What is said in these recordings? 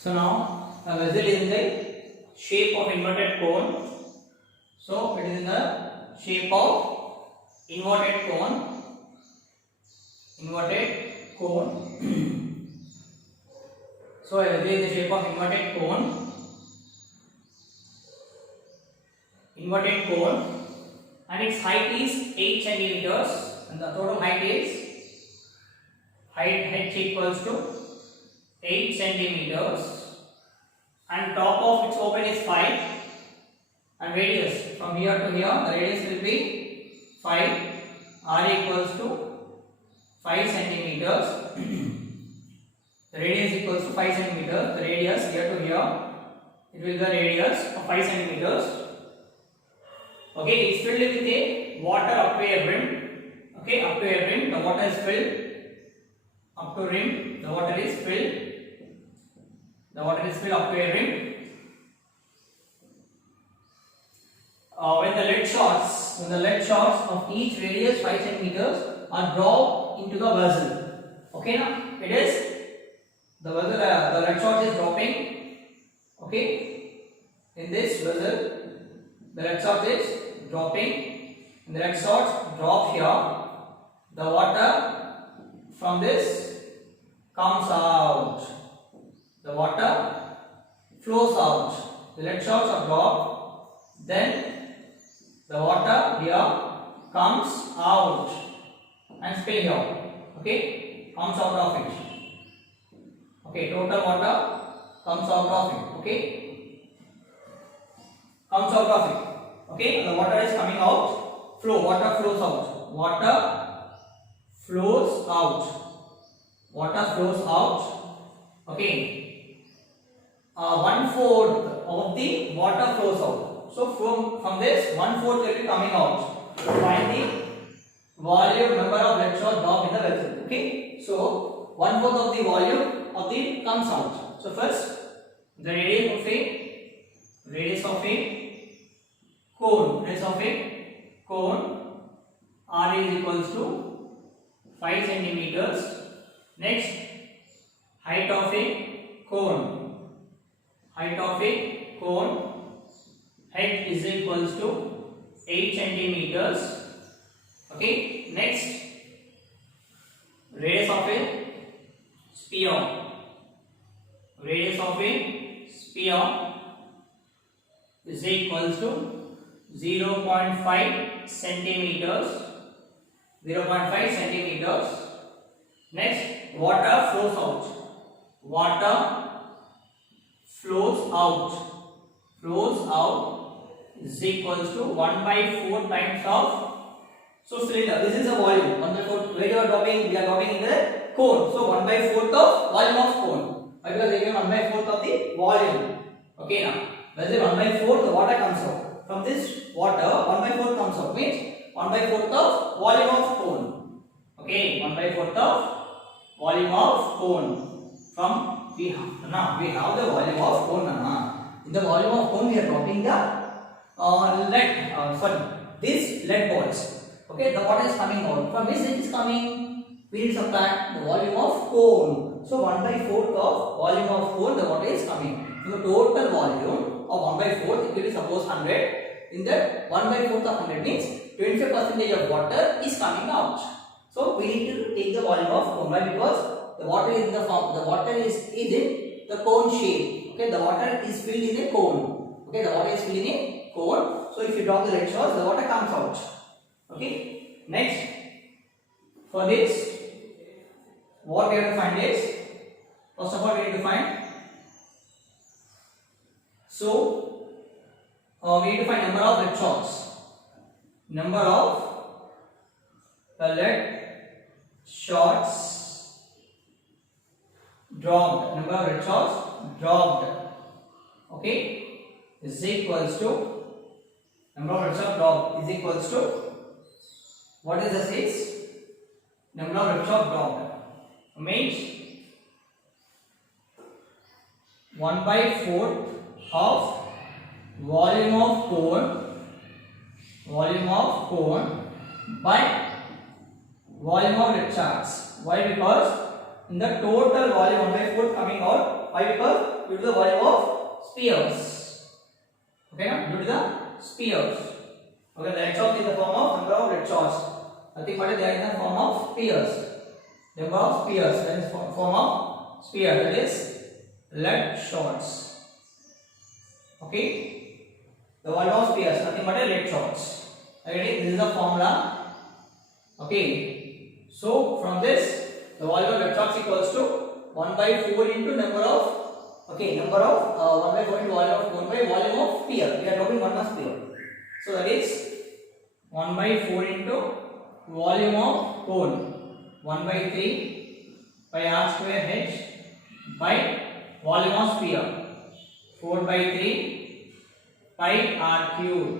So now a vessel is in the shape of inverted cone. So it is in the shape of inverted cone. Inverted cone. So a vessel is in the shape of inverted cone. Inverted cone, and its height is 8 centimeters, and the total height is height equals to 8 centimeters, and top of its open is 5, and radius from here to here the radius will be 5. R equals to 5 centimeters. The radius equals to 5 centimeters. The radius here to here, it will be the radius of 5 centimeters. Okay, it's filled with a water up to a rim. Okay, up to a rim, the water is filled. Up to rim, the water is filled. The water is filled up to a rim. When the lead shots of each radius 5 centimeters are dropped into the vessel. Okay, now it is the vessel. The lead shot is dropping. Okay, in this vessel, the lead shot is dropping, and the lead shots drop here. The water from this comes out. The water flows out. The lead shots are dropped. Then the water here comes out and spill here. Okay, comes out of it. Okay, total water comes out of it. Okay, comes out of it. Okay, the water is coming out. Water flows out. Water flows out. Water flows out. Okay, 1/4 of the water flows out. So from this 1/4 will be coming out. Find the volume number of lead shot drop in the vessel. Okay, so 1/4 of the volume of the comes out. So first the radius of a cone, R is equals to 5 centimeters. Next, height of a cone, height is equals to 8 centimeters. Okay, next, radius of a sphere, is equals to 0.5 centimeters. Next, water flows out. Is equals to 1/4 times of. So cylinder, this is a volume. 1/4. Where you are dropping? We are dropping in the cone. So 1/4 of volume of cone. Because they give 1/4 of the volume. Okay, now where is 1/4? The water comes out. From this water, 1/4 comes out. Means 1/4 of volume of cone. Okay, 1/4 of volume of cone. From we have the volume of cone. In the volume of cone, we are dropping the these lead balls. Okay, the water is coming out. From which it is coming? We will subtract the volume of cone. So 1/4 of volume of cone, the water is coming. So the total volume of 1/4, it will be suppose 100. In that 1/4 of 100 means 25% of water is coming out. So we need to take the volume of cone. Why? Because the water is in the form. The water is in the cone shape. Okay, the water is filled in a cone. Okay, the water is filled in a cone. So if you drop the lead shots, the water comes out. Okay. Next, for this, what we have to find is, first of all, we need to find. So we need to find number of lead shots. Number of lead shots dropped. Number of lead shots dropped. Okay, is equals to number of lead shots dropped is equals to, what is this? Is number of lead shots dropped means 1/4 of volume of cone by volume of lead shots. Why? Because in the total volume 1/4 coming out, Why? Because due to the volume of spheres. Okay, now due to the spheres. Okay, the lead shot is the form of number of lead shots. Nothing but they are in the form of spheres. Number of spheres. That is form of sphere. That is lead shots. Okay, the volume of spheres. Nothing but lead shots. Okay, this is the formula. Okay, so from this, the volume of lead shots equals to 1 by 4 into number of. Okay, number of 1 by 4 into volume of 1 by volume of sphere. We are talking one sphere. So that is 1 by 4 into volume of cone. 1 by 3 by r square h by volume of sphere. 4 by 3 by r cube.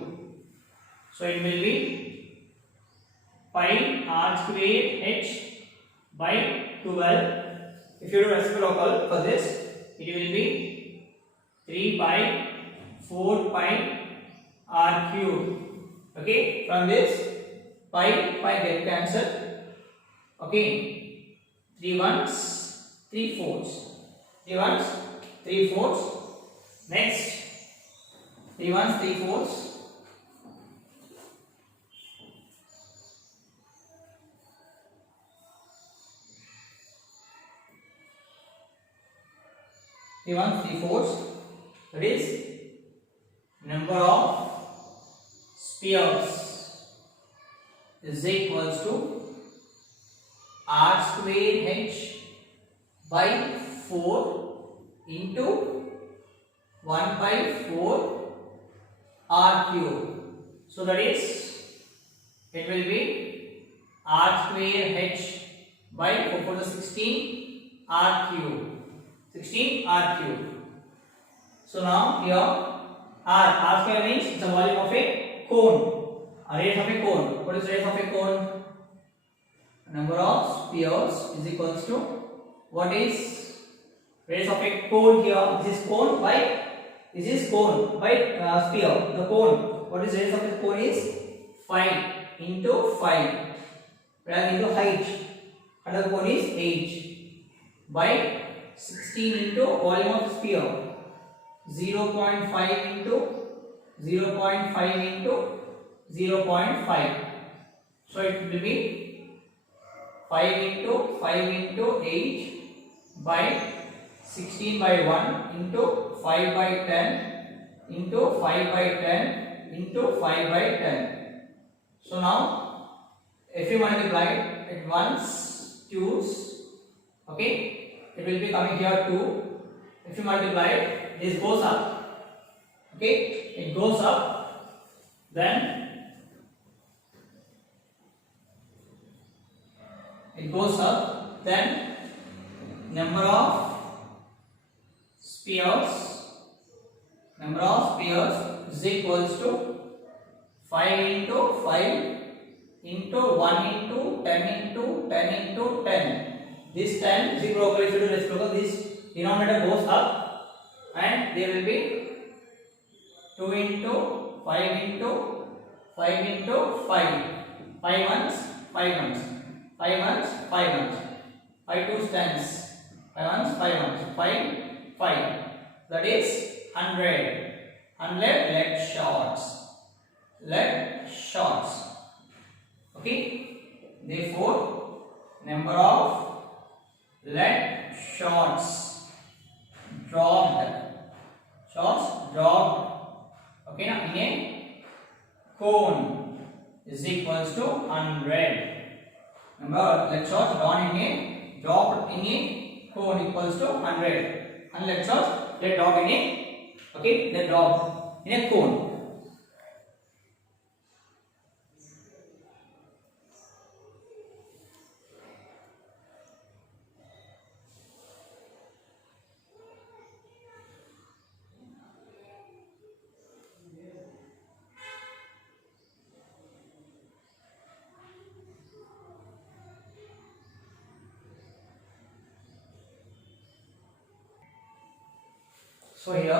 So it will be pi r square h by 12. If you do reciprocal for this, it will be 3 pi 4 pi r cube. Okay, from this pi get cancelled. Okay, 3 ones 3 fourths. 3 ones 3 fourths. Next, 3 ones 3 fourths. 3 ones 3 fourths. That is number of spheres is equals to r square h by 4 into 1 by 4 r cube. So that is, it will be r square h by 4 to 16 r cube. 16 r cube. So now here r square means it's the volume of a cone. Radius of a cone. What is radius of a cone? Number of spheres is equals to, what is radius of a cone here? This is cone by sphere. The cone. What is radius of a cone is 5 into 5. Whereas into height. Another cone is h by 16 into volume of sphere. 0.5 into 0.5 into 0.5. So it will be 5 into 8 by 16 by 1 into 5 by 10 into 5 by 10 into 5 by 10. So now if you multiply it once, twos, okay, it will be coming here 2. If you multiply it, this goes up. Okay, it goes up. Then it goes up. Then number of spheres is equals to 5 into 5 into 1 into 10 into 10 into 10. This 10 is equal to, if you do reciprocal, this denominator goes up and there will be 2 into 5 into 5 into 5. 5 ones, 5 ones. 5 ones, 5 ones. 5 twos, tens. 5 ones, 5 ones. 5, 5. That is 100. 100 lead shots. Lead shots. Okay. Therefore, number of lead shots dropped. Shots dropped. Okay, now in a cone is equals to 100. Remember, lead shots dropped in a cone equals to 100. And lead shots they drop in a, okay, they drop in a cone. So here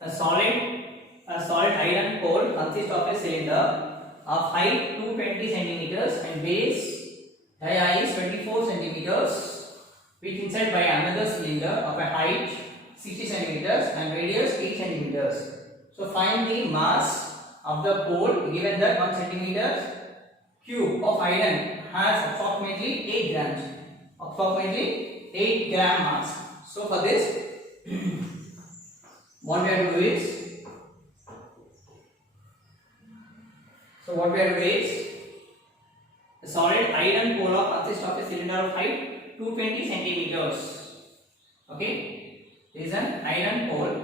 a solid iron core consists of a cylinder of height 220 centimeters and base is 24 centimeters which inside by another cylinder of a height 60 centimeters and radius 8 centimeters. So find the mass of the pole given that 1 centimeter cube of iron has approximately 8 grams. Approximately 8 gram mass. So for this, what we have to do is, the solid iron pole consists of a cylinder of height 220 centimeters. Okay, this is an iron pole.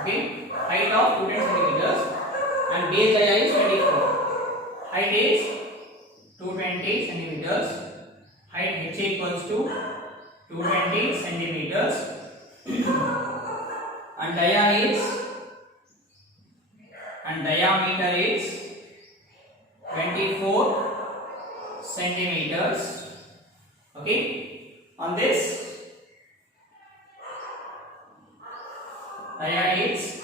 Okay, height of 220 centimeters and base area is 24. Height is 220 centimeters. Height h equals to 220 centimeters and diameter is 24 centimeters. Okay, on this dia is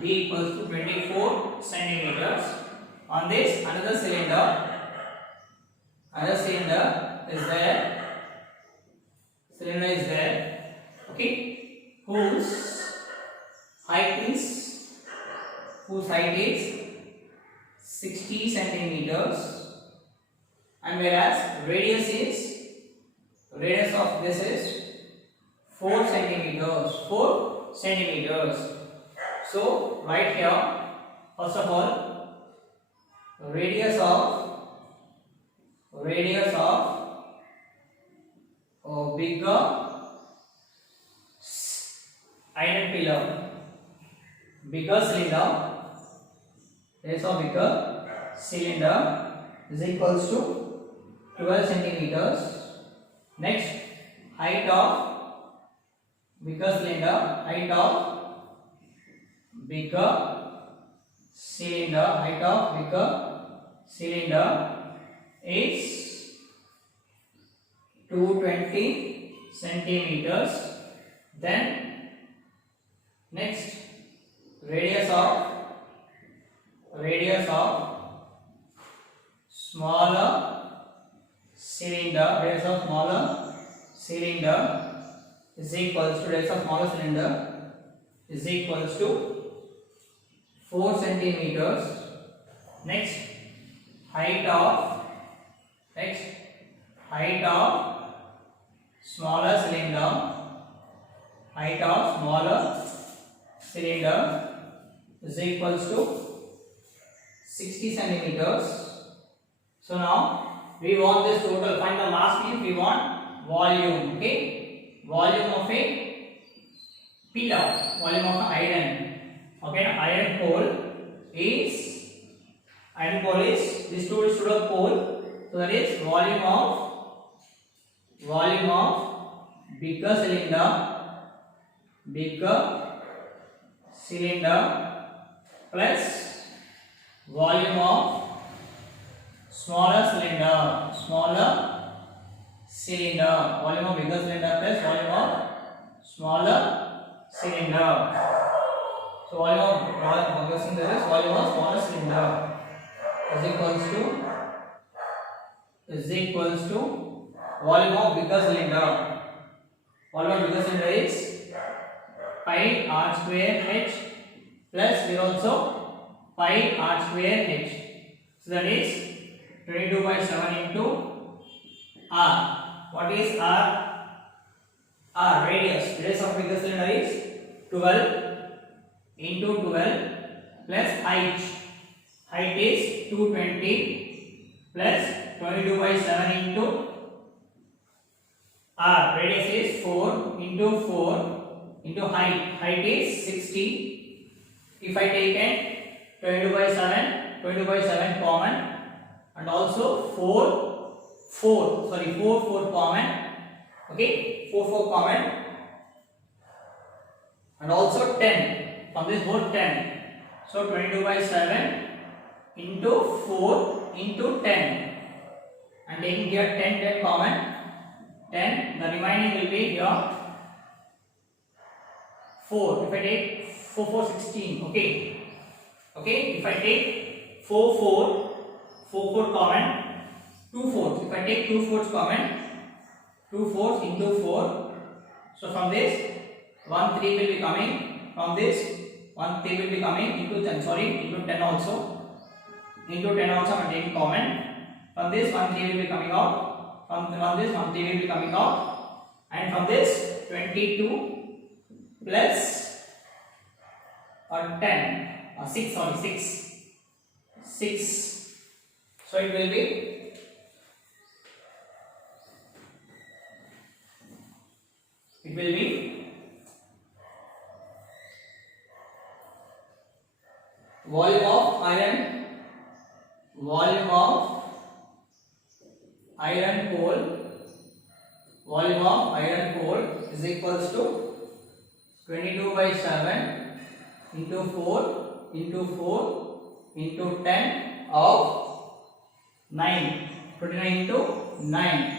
d equals to 24 centimeters. On this another cylinder is there, okay, whose height is 60 centimeters, and whereas radius of this is 4 centimeters. So right here, first of all, radius of bigger iron pillar, bigger cylinder is equals to 12 centimeters. Next, height of bigger cylinder is 220 centimeters. Then next, radius of smaller cylinder is equals to 4 centimeters. Next, height of smaller cylinder is equals to 60 centimeters. So now we want this total. Find the mass means we want volume. Okay, volume of a pillar, volume of iron. Okay, iron pole is this tool is a pole. So that is volume of bigger cylinder plus volume of smaller cylinder, volume of bigger cylinder plus volume of smaller cylinder. So volume of bigger cylinder is volume of smaller cylinder is equals to volume of bigger cylinder. Volume of bigger cylinder is pi r square h plus here also pi r square h. So that is 22 by 7 into r. What is r? Radius of bigger cylinder is 12 into 12 plus height. Height is 220 plus 22 by 7 into r. Radius is 4 into height. Height is 60. If I take 22 by 7 common, and also 4 common. Okay, 4 common, and also 10 from this board 10. So 22 by 7 into 4 into 10, and taking here 10 common, 10. The remaining will be here 4. If I take 4 16. Okay. If I take 4 4 common, 2 fourths. If I take 2 fourths common, 2 fourths into 4. So from this 1 3 will be coming. From this 1 3 will be coming into 10. Sorry, into 10 also. Into 10 also I am taking common. From this 1 3 will be coming out. From this 1 3 will be coming out. And from this 22 plus 10 6, sorry, 6. So it will be volume of iron pole is equals to 22 by 7 into 4 into 4 into 10 of 9. 29 into 9.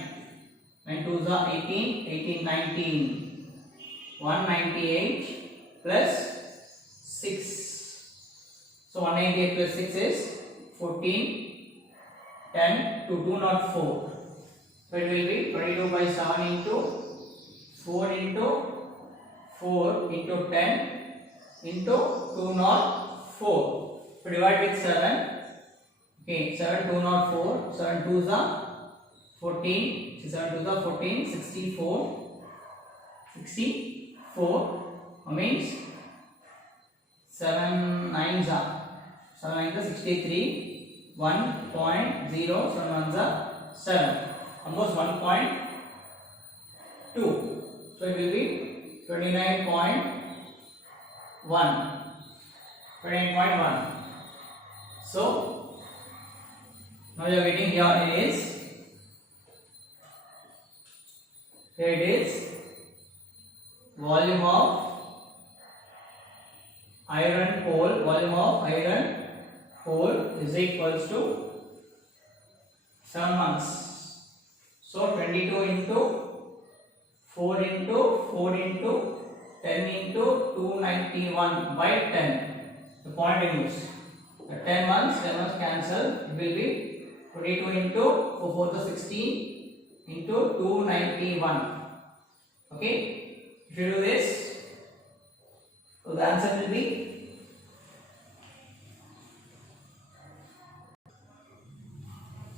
9 2s are 18, 18 19. 198 plus 6. So 198 plus 6 is 14. 10 to 204. So it will be 22 by 7 into 4 into 4 into 10 into 204. So divide with 7. Okay, 7 204. 7 2s are 14. 7 2s are 14. 64. 64 means 7 9s are 63. 1.0. 7 1s are 7. Almost 1.2. So it will be 29.1. 29.1. So now you are getting here it is volume of iron pole is equals to 7 months. So 22 into 4 into 4 into 10 into 291 by 10. The point removes. The 10 months cancel. It will be 22 into 4 4 16 into 291. Okay. If you do this, so the answer will be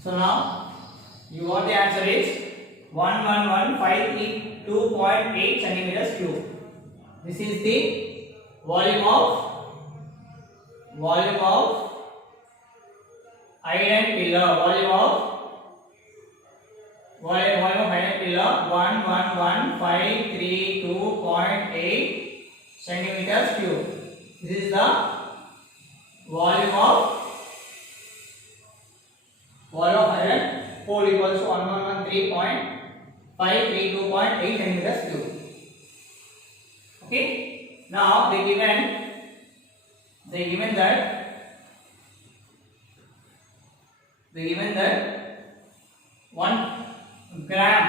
so now you got the answer is 111,532.8 centimeters cube. This is the volume of iron pillar. Volume of iron pillar 111,532.8 centimeters cube. This is the volume of iron pole equals to 1113.532.8 centimeters cube. Okay. Now they given that 1 gram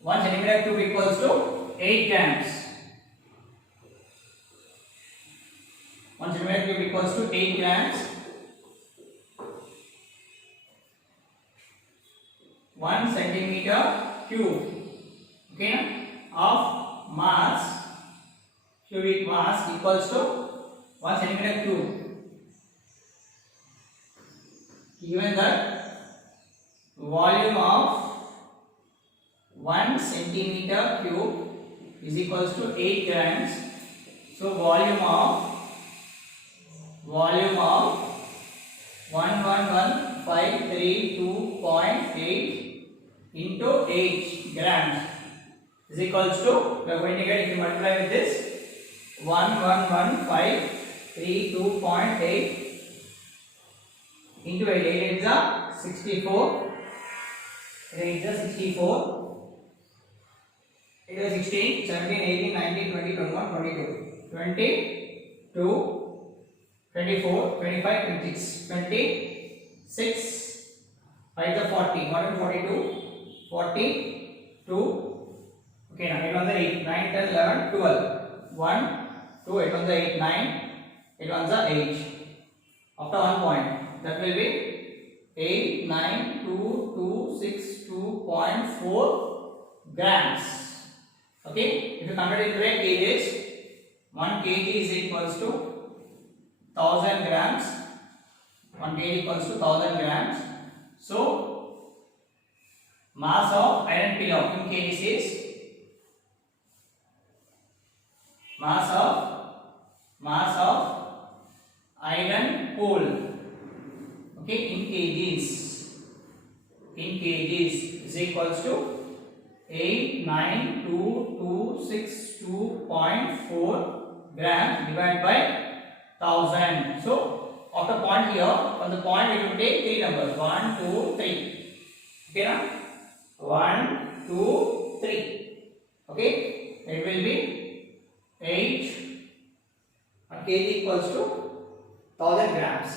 1 centimeter cube equals to 8 grams. 1 centimeter cube equals to 8 grams. 1 centimeter cube, okay, of mass, cubic mass equals to 1 centimeter cube. Given that volume of 1 centimeter cube is equals to 8 grams. So volume of 111,532.8 into 8 grams is equals to, we are going to get, if you multiply with this, 111,532.8 into 8, 8 is 64, 8 is 64, 8 is 16, 17, 18, 19, 20, 21, 22, 22, 24, 25, 26, 26, 5 is 40, 1 is 42, 42, okay, now 8 on the 8, 9, 10, 11, 12, 1, 2, 8 on the 8, 9, 8 on the 8, after 1 point, That will be 8922262.4 grams. Okay, if you convert it into kgs, 1 kg is equals to 1000 grams. 1 kg equals to 1000 grams. So mass of iron pillow in kgs is mass of iron pole, okay, in kgs is equals to 8922262.4 grams divided by 1000. So after point here, from the point we will take three numbers, 1 2 3. Okay na? 1 2 3. Okay, it will be 8 kg equals to 1000 grams.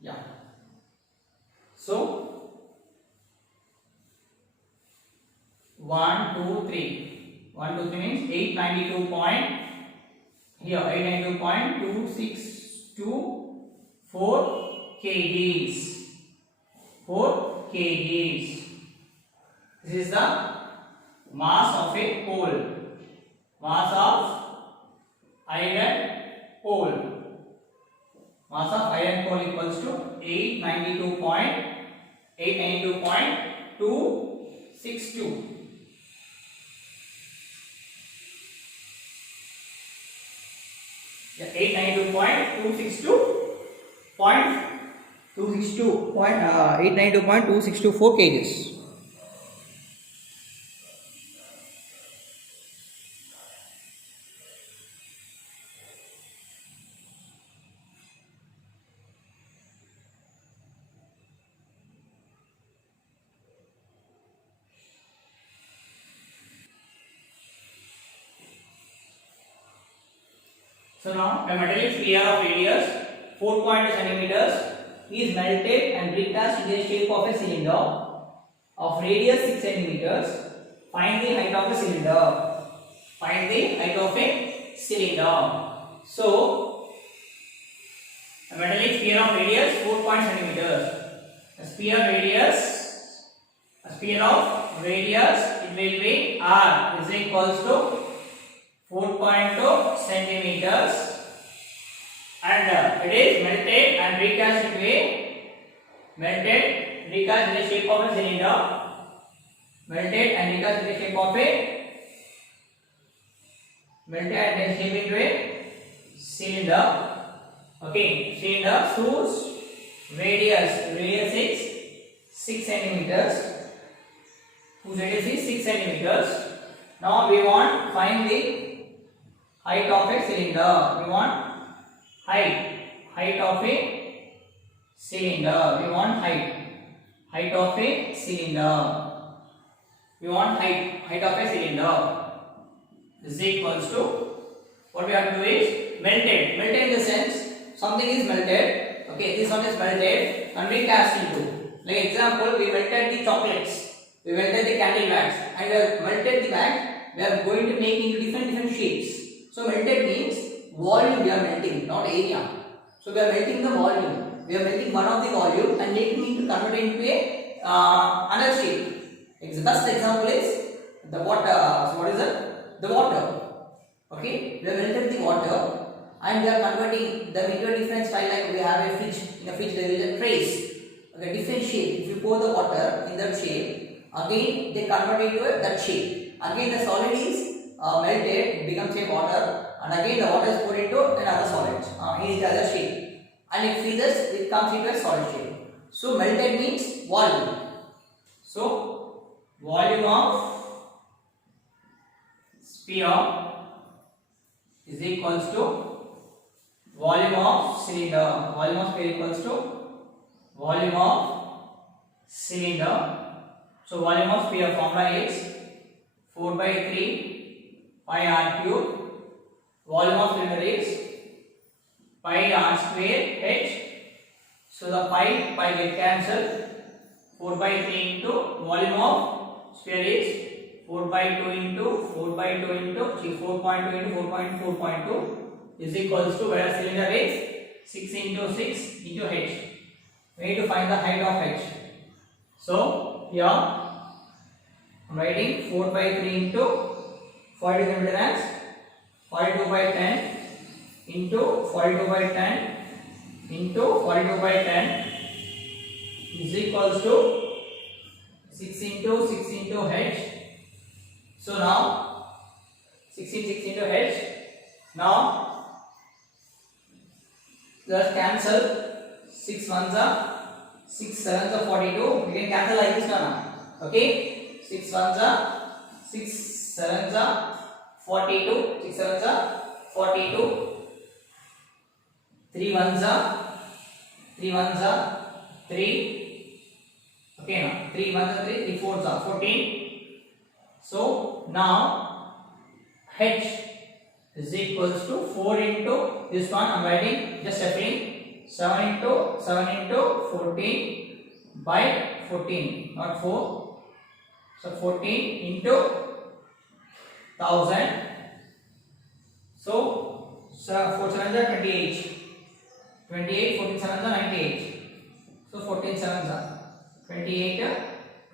Yeah. So 1 2 3 means 892 point here 892.264 kgs. 4 kgs. This is the mass of a pole. Mass of iron pole. Mass of iron pole equals to 892.262. Yeah, 892.264 kgs. So now a metallic sphere of radius 4.2 centimeters is melted and recast in the shape of a cylinder of radius 6 centimeters. Find the height of the cylinder. Find the height of a cylinder. So a metallic sphere of radius 4 centimeters. A sphere of radius it will be R is equals to 4.2 centimeters and it is melted and recast into a recast in the shape of a cylinder. Melted and recast in the shape of a into a cylinder. Okay, cylinder whose radius is 6 centimeters. Whose radius is 6 centimeters. Now we want find the height of a cylinder. We want height of a cylinder. We want height of a cylinder. We want height of a cylinder is equals to what we have to do is melted in the sense something is melted. Okay, this one is melted and recast into. Like example, we melted the chocolates, we melted the candy bags, and we have melted the bag. We are going to make into different shapes. So melted means volume we are melting, not area. So we are melting the volume. We are melting one of the volume and making it to convert into a another shape. The best example is the water. So what is it? The water. Okay, we have melted the water and we are converting them into a different style. Like we have a fridge. In a fridge there is a trace. Okay, different shape. If you pour the water in that shape, again they convert into that shape. Again the solid is melted, it becomes a water, and again the water is put into another solid in the other shape, and it freezes, it comes into a solid shape. So melted means volume. So volume of sphere is equals to volume of cylinder. Volume of sphere equals to volume of cylinder. So volume of sphere formula is 4/3 pi r cube. Volume of cylinder is pi r square h. So the pi get cancelled. 4/3 into volume of sphere is 4/2 into 4.2 into 4.2 is equals to where cylinder is 6 into 6 into h. We need to find the height of h. So here I'm writing 4 by 3 into 42 centimeter as 42 by 10 into 42 by 10 into 42 by 10 is equals to 6 into 6 into h. So now 6 into h. Now let's cancel 6 ones are 6 sevens are 42. We can cancel like this now. Okay, 6 ones are 6 sevens are 42. 6 sevens are 42. 3 ones are 3. Okay, now 3 ones are 3. 3 fours are 14. So now h is equals to 4 into this one. I'm writing just separating 7 into 14 by 14, not 4. So 14 into 1000. So 4 sevens are 28. 28, 14 sevens are 98. So 14 sevens are 28,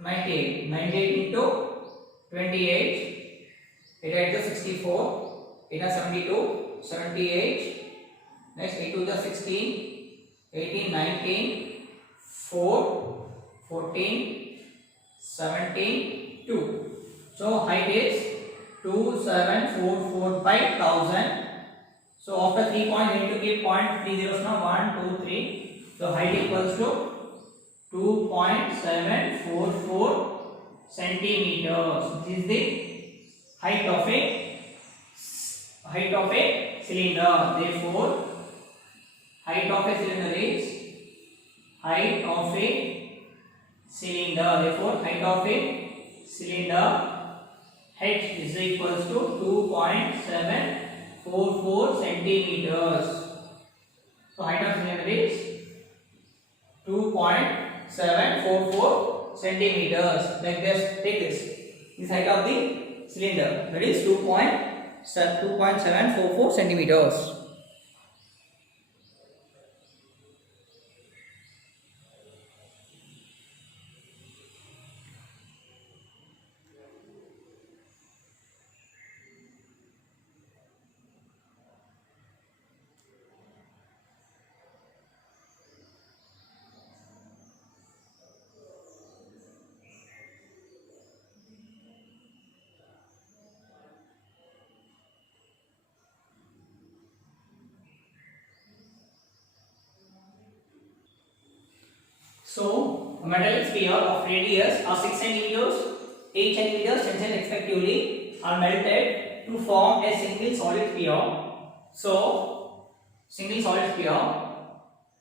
98. 98 into 28. It adds 64. It has 72, 78. Next 8 to the 16, 18, 19, 4, 14, 17, 2. So height is 2744 by 1000. So after 3 points, we need to keep point 3 zeros now. 1, 2, 3. So height equals to 2.744 centimeters. This is the height of a cylinder. Therefore, height of a cylinder is height of a cylinder. Therefore, height of a cylinder h is equals to 2.744 centimeters. So height of cylinder is 2.744 centimeters. Like this, take this. This height of the cylinder, that is 2.744 centimeters. So, a metallic sphere of radius of 6 centimeters, 8 centimeters, 10 centimeters respectively are melted to form a single solid sphere. So, single solid sphere,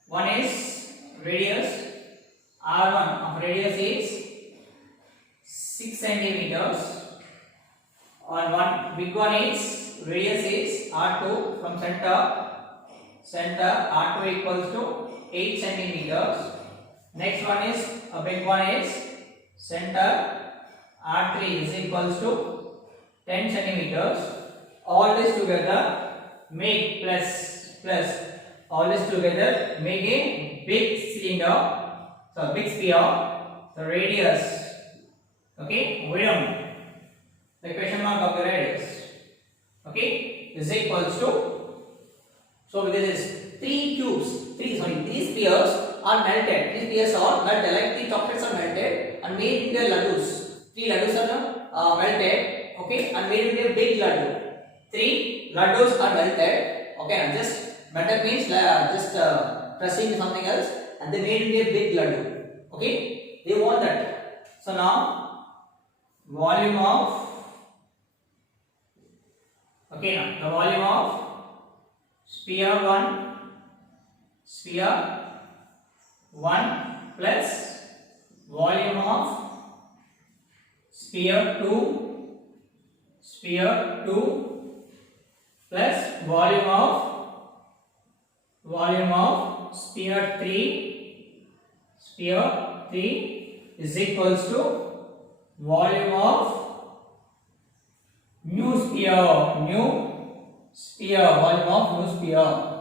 one is radius, R1 of radius is 6 centimeters, and one big one is radius is R2 from center R2 equals to 8 centimeters. Next one is a big one is center R3 is equals to 10 centimeters. All this together make all this together make a big cylinder. So big sphere. The radius, okay, volume, the question mark of the radius, okay, is equals to. So this is three spheres are melted. These spheres are melted like the chocolates are melted and made into laddus. 3 laddus are melted, okay, and made into a big laddu. 3 laddus are melted, okay, and just melted means just pressing something else, and they made into a big laddu, okay. They want that. So now volume of, okay, now the volume of sphere 1 plus volume of sphere 2 plus volume of sphere 3 is equals to volume of new sphere, volume of new sphere.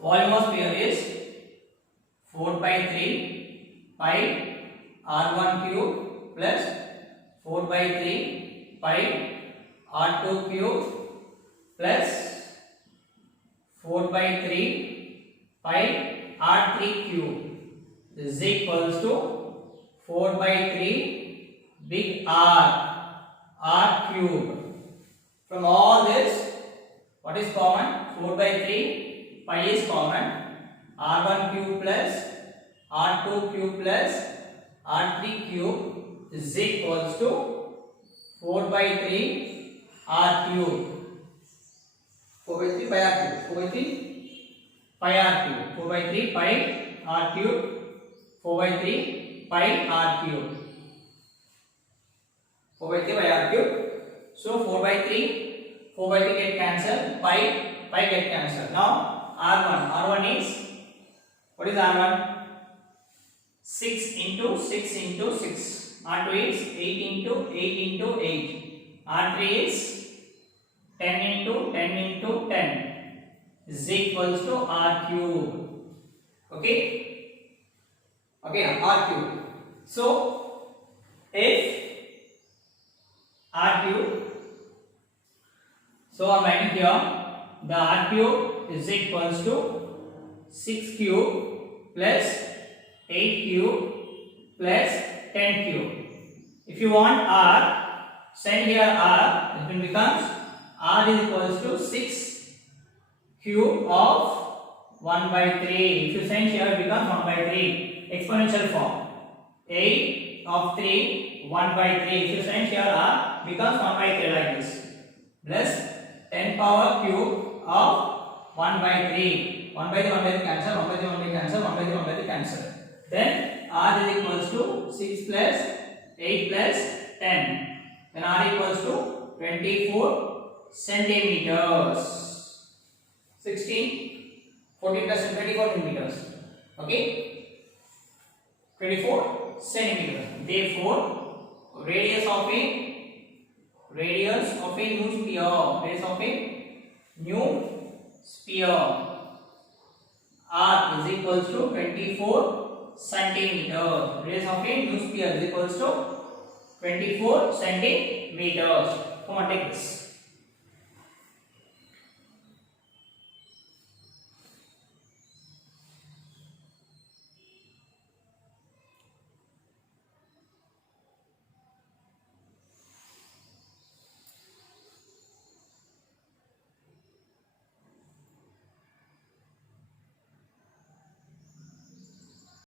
volume of sphere is 4 by 3 pi r1 cube plus 4 by 3 pi r2 cube plus 4 by 3 pi r3 cube. This is equals to 4 by 3 big R cube. From all this, what is common? 4 by 3 pi is common. R1 cube plus R2 cube plus R3 cube is equals to 4 by 3 R cube. 4 by 3 pi R cube. 4 by 3 pi R cube. 4 by 3 pi R cube. 4 by 3 pi R cube. 4 by 3 pi R cube. So 4 by 3 get cancelled. Pi get cancelled. Now R1 is, what is R1? 6 into 6 into 6. R2 is 8 into 8 into 8. R3 is 10 into 10 into 10 is equals to R cube. Okay? Okay, now R cube. So, if R cube, so I'm writing here, the R cube is equals to 6 cube plus 8 cube plus 10 cube. If you want R, send here R, it will becomes R is equals to 6 cube of 1 by 3. If you send here, it becomes 1 by 3. Exponential form. 8 of 3, 1 by 3. If you send here R, becomes 1 by 3 like this. Plus 10 power cube of 1 by 3. 1 by 3, 1 by 3 cancel, 1 by 3, 1 by 3 cancel, 1 by 3, 1 by 3 cancel. Then R is equals to 6 plus 8 plus 10. Then R equals to 24 centimeters. 16, 14 plus 24 centimeters. Okay? 24 centimeters. Therefore, radius of a new sphere R is equals to 24 centimeters. Radius of a new sphere is equals to 24 centimeters. Come on, take this.